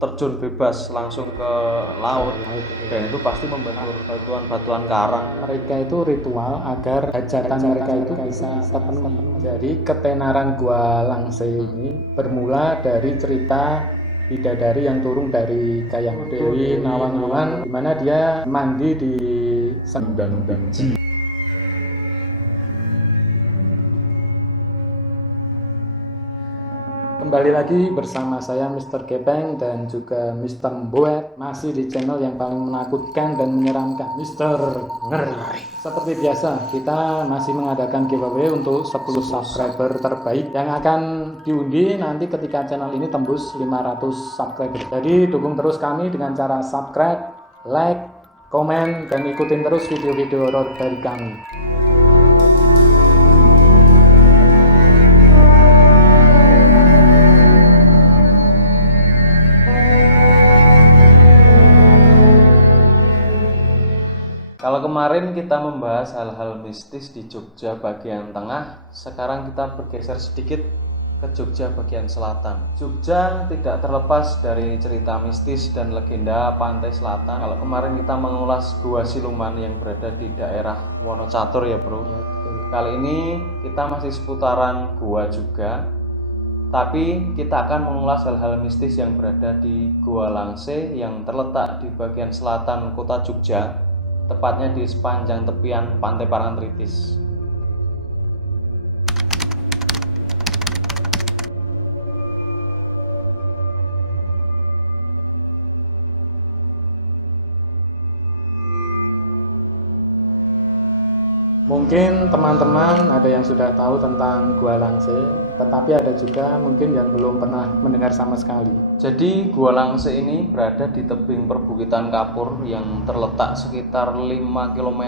terjun bebas langsung ke laut, dan itu pasti membentur batuan-batuan karang. Mereka itu ritual agar hajatan mereka itu bisa terpenuhi. Jadi ketenaran Gua Langse ini bermula dari cerita bidadari yang turun dari Kayang Dewi Nawang-Wulan, di mana dia mandi di Sendang dan Kembali lagi bersama saya Mr. Gepeng dan juga Mr. Mboet, masih di channel yang paling menakutkan dan menyeramkan, Mr. Ngeri. Seperti biasa, kita masih mengadakan giveaway untuk 10 subscriber terbaik yang akan diundi nanti ketika channel ini tembus 500 subscriber. Jadi dukung terus kami dengan cara subscribe, like, komen, dan ikutin terus video-video horor dari kami. Kalau kemarin kita membahas hal-hal mistis di Jogja bagian tengah, sekarang kita bergeser sedikit ke Jogja bagian selatan. Jogja tidak terlepas dari cerita mistis dan legenda pantai selatan. Kalau kemarin kita mengulas Gua Siluman yang berada di daerah Wonocatur ya bro. Ya, betul. Kali ini kita masih seputaran gua juga, tapi kita akan mengulas hal-hal mistis yang berada di Gua Langse yang terletak di bagian selatan kota Jogja, tepatnya di sepanjang tepian Pantai Parangtritis. Mungkin teman-teman ada yang sudah tahu tentang Gua Langse, tetapi ada juga mungkin yang belum pernah mendengar sama sekali. Jadi Gua Langse ini berada di tebing perbukitan kapur yang terletak sekitar 5 km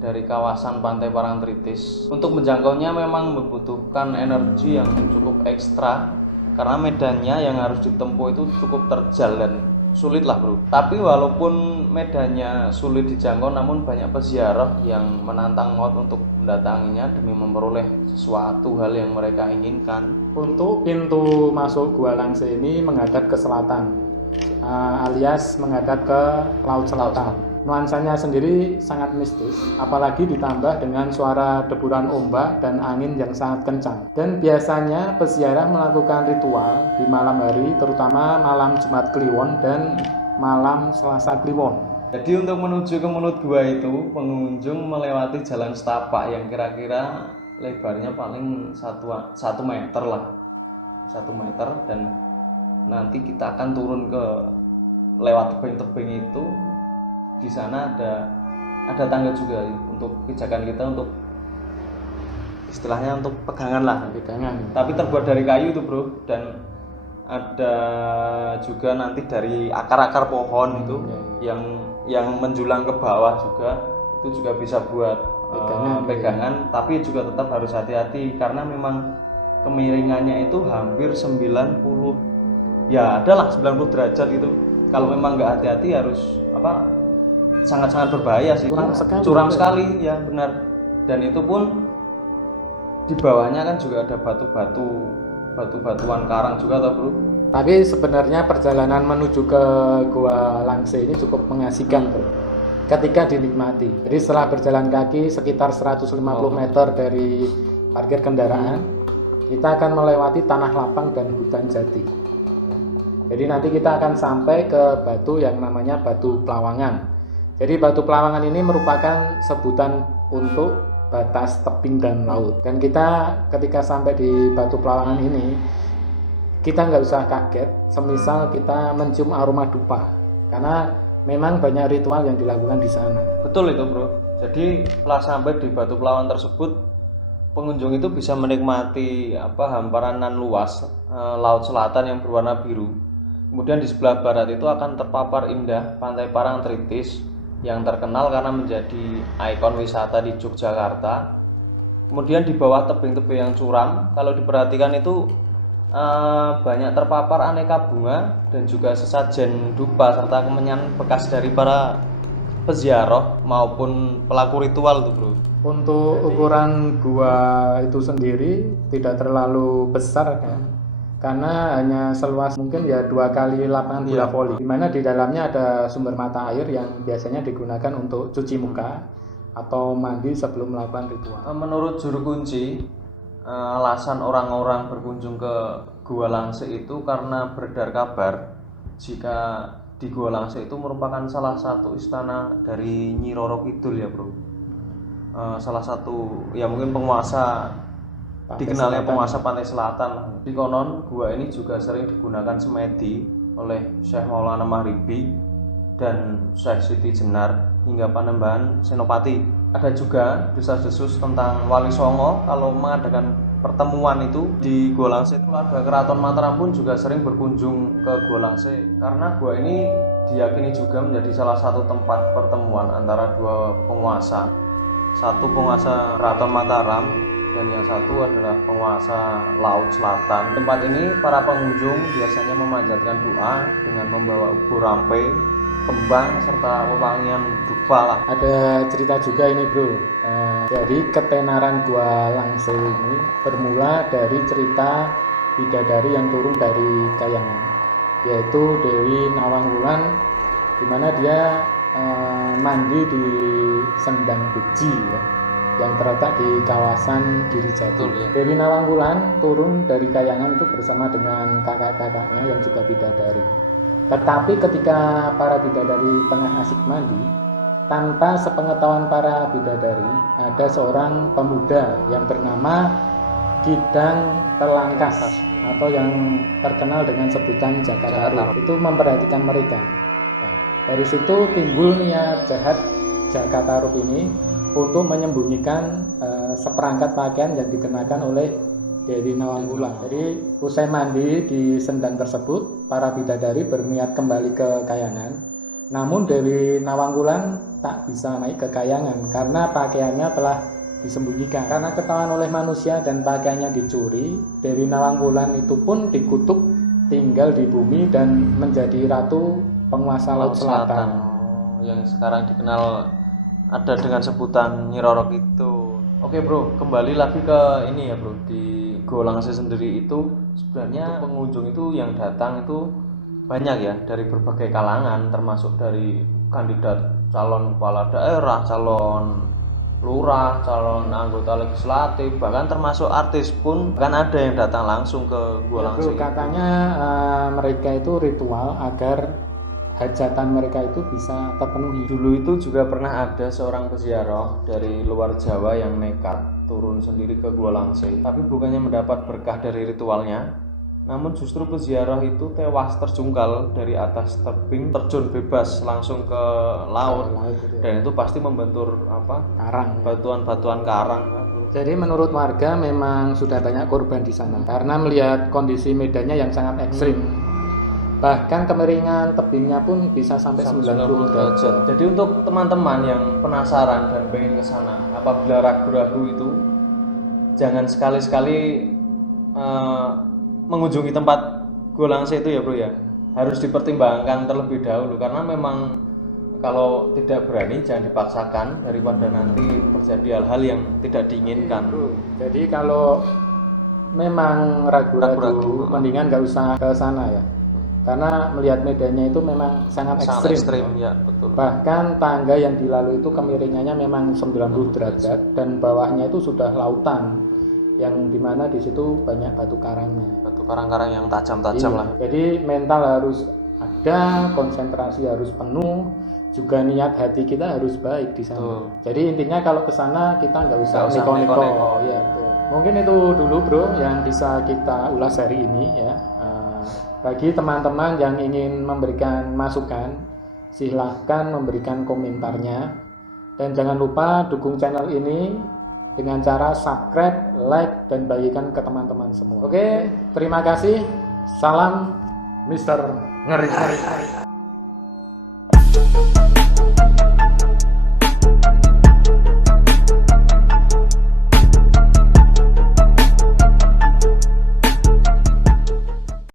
dari kawasan Pantai Parangtritis. Untuk menjangkaunya memang membutuhkan energi yang cukup ekstra karena medannya yang harus ditempuh itu cukup terjal dan sulit lah bro. Tapi walaupun medannya sulit dijangkau, namun banyak peziarah yang menantang maut untuk mendatanginya demi memperoleh sesuatu hal yang mereka inginkan. Untuk pintu masuk Gua Langse ini menghadap ke selatan, alias menghadap ke Laut Selatan. Nuansanya sendiri sangat mistis, apalagi ditambah dengan suara deburan ombak dan angin yang sangat kencang. Dan biasanya peziarah melakukan ritual di malam hari, terutama malam Jumat Kliwon dan malam Selasa Kliwon. Jadi untuk menuju ke mulut gua itu, pengunjung melewati jalan setapak yang kira-kira lebarnya paling 1 meter lah, 1 meter, dan nanti kita akan turun ke lewat tebing-tebing itu. Di sana ada tangga juga untuk pijakan kita, untuk istilahnya untuk pegangan lah, tapi terbuat dari kayu itu bro, dan ada juga nanti dari akar-akar pohon itu yang menjulang ke bawah juga, itu juga bisa buat pegangan, tapi juga tetap harus hati-hati karena memang kemiringannya itu hampir 90, ya adalah 90 derajat gitu. Kalau memang nggak hati-hati harus sangat-sangat berbahaya sih, curam sekali ya benar. Dan itu pun di bawahnya kan juga ada batu-batuan karang juga toh bro. Tapi sebenarnya perjalanan menuju ke Gua Langse ini cukup mengasihkan bro, ketika dinikmati. Jadi setelah berjalan kaki sekitar 150 meter dari parkir kendaraan, kita akan melewati tanah lapang dan hutan jati. Jadi nanti kita akan sampai ke batu yang namanya Batu Pelawangan. Jadi Batu Pelawangan ini merupakan sebutan untuk batas tebing dan laut. Dan kita ketika sampai di Batu Pelawangan ini, kita nggak usah kaget semisal kita mencium aroma dupa, karena memang banyak ritual yang dilakukan di sana. Betul itu bro. Jadi setelah sampai di Batu Pelawangan tersebut, pengunjung itu bisa menikmati hamparan nan luas laut selatan yang berwarna biru. Kemudian di sebelah barat itu akan terpapar indah Pantai Parangtritis yang terkenal karena menjadi ikon wisata di Yogyakarta. Kemudian di bawah tebing-tebing yang curam, kalau diperhatikan itu banyak terpapar aneka bunga dan juga sesajen dupa serta kemenyan bekas dari para peziarah maupun pelaku ritual tuh bro. Untuk ukuran gua itu sendiri tidak terlalu besar kan, karena hanya seluas mungkin ya 2 kali lapangan bola voli, di mana di dalamnya ada sumber mata air yang biasanya digunakan untuk cuci muka atau mandi sebelum melakukan ritual. Menurut juru kunci, alasan orang-orang berkunjung ke Gua Langse itu karena beredar kabar jika di Gua Langse itu merupakan salah satu istana dari Nyi Roro Kidul ya bro. Salah satu ya mungkin penguasa dikenalnya penguasa Pantai Selatan. Di konon gua ini juga sering digunakan semedi oleh Syekh Maulana Mahribi dan Syekh Siti Jenar hingga Panembahan Senopati. Ada juga desas-desus tentang Wali Songo kalau mengadakan pertemuan itu di Gua Langse. Keluarga Keraton Mataram pun juga sering berkunjung ke Gua Langse karena gua ini diyakini juga menjadi salah satu tempat pertemuan antara dua penguasa. Satu penguasa Keraton Mataram dan yang satu adalah penguasa Laut Selatan. Tempat ini para pengunjung biasanya memanjatkan doa dengan membawa ubur rampe, kembang serta wewangian dupa lah. Ada cerita juga ini bro, dari ketenaran Gua Langse ini bermula dari cerita bidadari yang turun dari Kayangan, yaitu Dewi Nawangwulan, di mana dia mandi di Sendang Beji ya, yang terletak di kawasan Girijati. Ya. Dewi Nawangwulan turun dari Kayangan itu bersama dengan kakak-kakaknya yang juga bidadari. Tetapi ketika para bidadari tengah asik mandi, tanpa sepengetahuan para bidadari, ada seorang pemuda yang bernama Gidang Telangkas atau yang terkenal dengan sebutan Jakatarup itu memperhatikan mereka. Nah, dari situ timbul niat jahat Jakatarup ini untuk menyembunyikan seperangkat pakaian yang dikenakan oleh Dewi Nawangwulan. Jadi usai mandi di sendang tersebut, para bidadari berniat kembali ke Kayangan. Namun Dewi Nawangwulan tak bisa naik ke Kayangan karena pakaiannya telah disembunyikan. Karena ketahuan oleh manusia dan pakaiannya dicuri, Dewi Nawangwulan itu pun dikutuk tinggal di bumi dan menjadi ratu penguasa Laut Selatan. Yang sekarang dikenal ada dengan sebutan Nyi Roro Kidul. Oke bro, kembali lagi ke ini ya bro, di Gua Langse sendiri itu sebenarnya pengunjung itu yang datang itu banyak ya, dari berbagai kalangan, termasuk dari kandidat calon kepala daerah, calon lurah, calon anggota legislatif, bahkan termasuk artis pun kan ada yang datang langsung ke Gua Langse. Katanya mereka itu ritual agar hajatan mereka itu bisa terpenuhi. Dulu itu juga pernah ada seorang peziarah dari luar Jawa yang nekat turun sendiri ke Gua Langse, tapi bukannya mendapat berkah dari ritualnya, namun justru peziarah itu tewas terjungkal dari atas tebing, terjun bebas langsung ke laut, dan itu pasti membentur karang, batuan-batuan karang. Jadi menurut warga memang sudah banyak korban di sana karena melihat kondisi medannya yang sangat ekstrim. Bahkan kemiringan tebingnya pun bisa sampai 90 derajat. Jadi untuk teman-teman yang penasaran dan pengen ke sana, apabila ragu-ragu itu jangan sekali-sekali mengunjungi tempat Gua Langse itu ya bro ya. Harus dipertimbangkan terlebih dahulu karena memang kalau tidak berani jangan dipaksakan daripada nanti terjadi hal-hal yang tidak diinginkan. Jadi kalau memang ragu-ragu mendingan nggak usah ke sana ya. Karena melihat medannya itu memang sangat ekstrim ya, betul. Bahkan tangga yang dilalui itu kemiringannya memang 90 derajat dan bawahnya itu sudah lautan yang dimana di situ banyak batu karangnya. Batu karang-karang yang tajam-tajam lah. Jadi mental harus ada, konsentrasi harus penuh, juga niat hati kita harus baik di sana. Jadi intinya kalau ke sana kita nggak usah neko-neko. Ya, mungkin itu dulu bro yang bisa kita ulas hari ini ya. Bagi teman-teman yang ingin memberikan masukan, silahkan memberikan komentarnya. Dan jangan lupa dukung channel ini dengan cara subscribe, like, dan bagikan ke teman-teman semua. Oke, terima kasih. Salam Mr. Ngeri.